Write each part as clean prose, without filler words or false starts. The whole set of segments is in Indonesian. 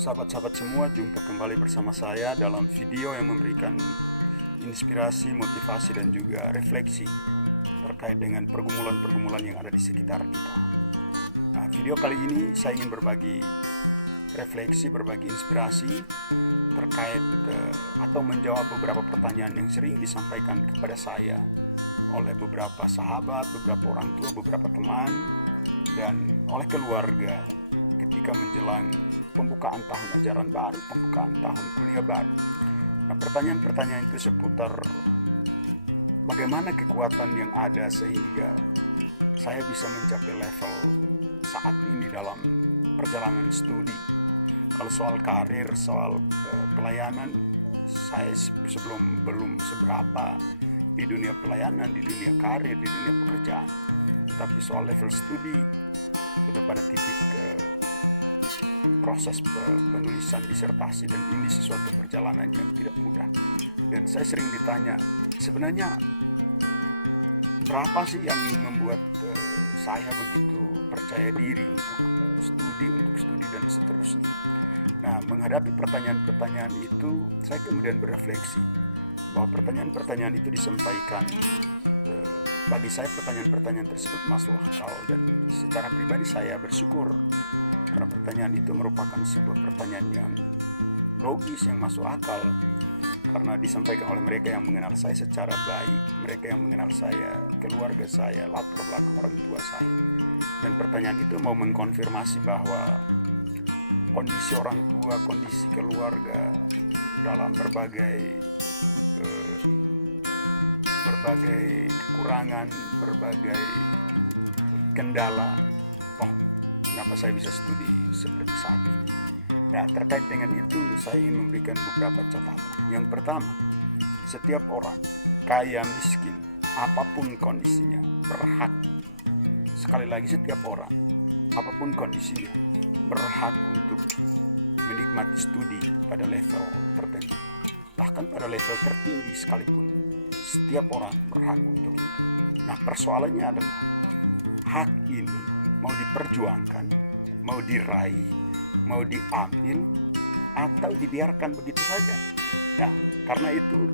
Sahabat-sahabat semua, jumpa kembali bersama saya dalam video yang memberikan inspirasi, motivasi, dan juga refleksi terkait dengan pergumulan-pergumulan yang ada di sekitar kita. Nah, video kali ini saya ingin berbagi refleksi, berbagi inspirasi terkait atau menjawab beberapa pertanyaan yang sering disampaikan kepada saya oleh beberapa sahabat, beberapa orang tua, beberapa teman, dan oleh keluarga ketika menjelang pembukaan tahun ajaran baru, pembukaan tahun kuliah baru. Nah, pertanyaan-pertanyaan itu seputar bagaimana kekuatan yang ada sehingga saya bisa mencapai level saat ini dalam perjalanan studi. Kalau soal karir, soal pelayanan, saya belum seberapa di dunia pelayanan, di dunia karir, di dunia pekerjaan. Tetapi soal level studi sudah pada titik proses penulisan disertasi, dan ini sesuatu perjalanan yang tidak mudah. Dan saya sering ditanya, sebenarnya berapa sih yang membuat saya begitu percaya diri untuk studi dan seterusnya. Nah, menghadapi pertanyaan-pertanyaan itu, saya kemudian berefleksi bahwa pertanyaan-pertanyaan itu disampaikan. Bagi saya pertanyaan-pertanyaan tersebut masuk akal, dan secara pribadi saya bersyukur karena pertanyaan itu merupakan sebuah pertanyaan yang logis, yang masuk akal, karena disampaikan oleh mereka yang mengenal saya secara baik, mereka yang mengenal saya, keluarga saya, latar belakang orang tua saya. Dan pertanyaan itu mau mengkonfirmasi bahwa kondisi orang tua, kondisi keluarga dalam berbagai kekurangan, berbagai kendala, kenapa saya bisa studi seperti saat ini. Nah, terkait dengan itu saya ingin memberikan beberapa catatan. Yang pertama, setiap orang, kaya miskin, apapun kondisinya, berhak, sekali lagi setiap orang, apapun kondisinya, berhak untuk menikmati studi pada level tertentu. Bahkan pada level tertinggi sekalipun, setiap orang berhak untuk itu. Nah, persoalannya adalah hak ini mau diperjuangkan, mau diraih, mau diambil, atau dibiarkan begitu saja. Nah, karena itu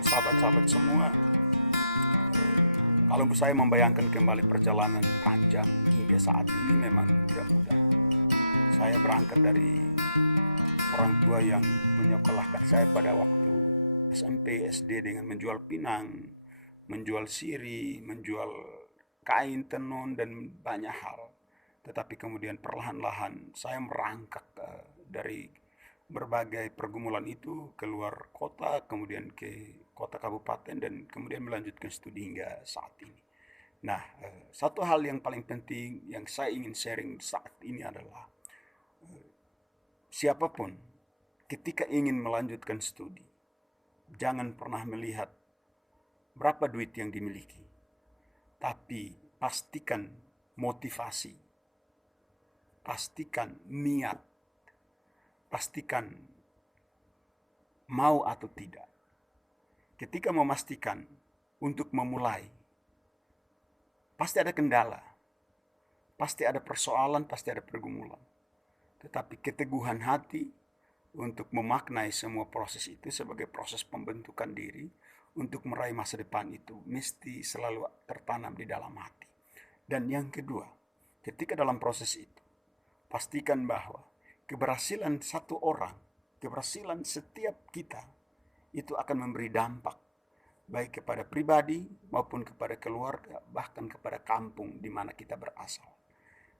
sahabat-sahabat semua, kalau saya membayangkan kembali perjalanan panjang hingga saat ini memang tidak mudah. Saya berangkat dari orang tua yang menyekolahkan saya pada waktu SMP, SD dengan menjual pinang, menjual sirih, menjual kain tenun, dan banyak hal. Tetapi kemudian perlahan-lahan saya merangkak dari berbagai pergumulan itu keluar kota, kemudian ke kota kabupaten, dan kemudian melanjutkan studi hingga saat ini. Nah, satu hal yang paling penting yang saya ingin sharing saat ini adalah siapapun ketika ingin melanjutkan studi, jangan pernah melihat berapa duit yang dimiliki, tapi pastikan motivasi, pastikan niat, pastikan mau atau tidak. Ketika memastikan untuk memulai, pasti ada kendala, pasti ada persoalan, pasti ada pergumulan. Tetapi keteguhan hati untuk memaknai semua proses itu sebagai proses pembentukan diri untuk meraih masa depan itu mesti selalu tertanam di dalam hati. Dan yang kedua, ketika dalam proses itu, pastikan bahwa keberhasilan satu orang, keberhasilan setiap kita itu akan memberi dampak baik kepada pribadi maupun kepada keluarga, bahkan kepada kampung di mana kita berasal.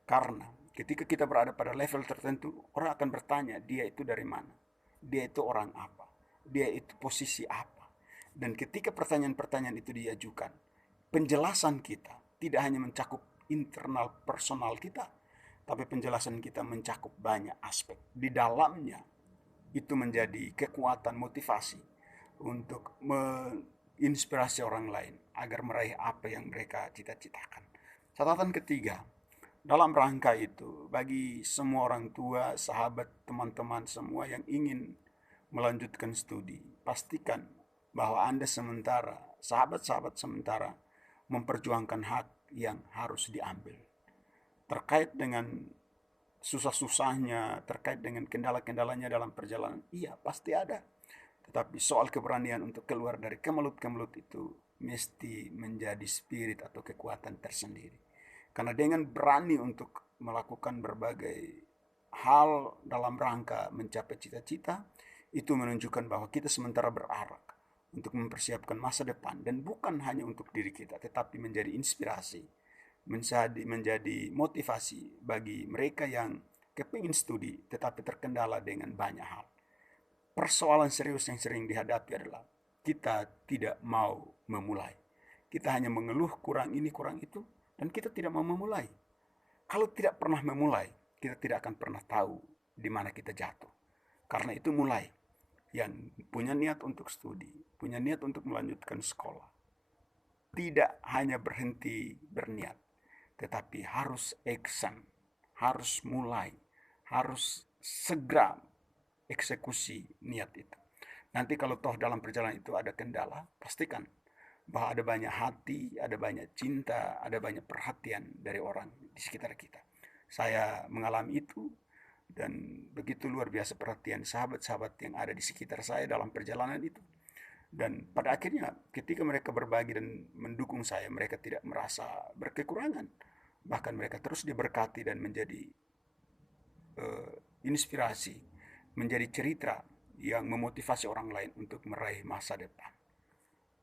Karena ketika kita berada pada level tertentu, orang akan bertanya, dia itu dari mana? Dia itu orang apa? Dia itu posisi apa? Dan ketika pertanyaan-pertanyaan itu diajukan, penjelasan kita tidak hanya mencakup internal personal kita, tapi penjelasan kita mencakup banyak aspek. Di dalamnya itu menjadi kekuatan motivasi untuk menginspirasi orang lain agar meraih apa yang mereka cita-citakan. Catatan ketiga, dalam rangka itu, bagi semua orang tua, sahabat, teman-teman semua yang ingin melanjutkan studi, pastikan bahwa Anda sementara, sahabat-sahabat sementara, memperjuangkan hak yang harus diambil. Terkait dengan susah-susahnya, terkait dengan kendala-kendalanya dalam perjalanan, iya pasti ada. Tetapi soal keberanian untuk keluar dari kemelut-kemelut itu mesti menjadi spirit atau kekuatan tersendiri. Karena dengan berani untuk melakukan berbagai hal dalam rangka mencapai cita-cita, itu menunjukkan bahwa kita sementara berarak untuk mempersiapkan masa depan. Dan bukan hanya untuk diri kita, tetapi menjadi inspirasi, menjadi motivasi bagi mereka yang kepingin studi tetapi terkendala dengan banyak hal. Persoalan serius yang sering dihadapi adalah kita tidak mau memulai. Kita hanya mengeluh kurang ini, kurang itu, dan kita tidak mau memulai. Kalau tidak pernah memulai, kita tidak akan pernah tahu di mana kita jatuh. Karena itu mulai. Yang punya niat untuk studi, punya niat untuk melanjutkan sekolah, tidak hanya berhenti berniat, tetapi harus action, harus mulai, harus segera eksekusi niat itu. Nanti kalau toh dalam perjalanan itu ada kendala, pastikan bahwa ada banyak hati, ada banyak cinta, ada banyak perhatian dari orang di sekitar kita. Saya mengalami itu, dan begitu luar biasa perhatian sahabat-sahabat yang ada di sekitar saya dalam perjalanan itu. Dan pada akhirnya ketika mereka berbagi dan mendukung saya, mereka tidak merasa berkekurangan. Bahkan mereka terus diberkati dan menjadi inspirasi, menjadi cerita yang memotivasi orang lain untuk meraih masa depan.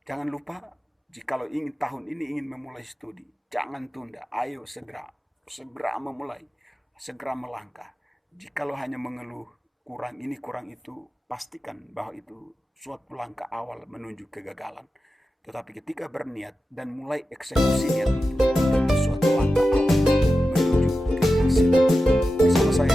Jangan lupa, jikalau ingin tahun ini ingin memulai studi, jangan tunda, ayo segera memulai, segera melangkah. Jikalau hanya mengeluh kurang ini kurang itu, pastikan bahwa itu suatu langkah awal menuju kegagalan. Tetapi ketika berniat dan mulai eksekusi niat itu suatu langkah awal menuju keberhasilan. Bersama saya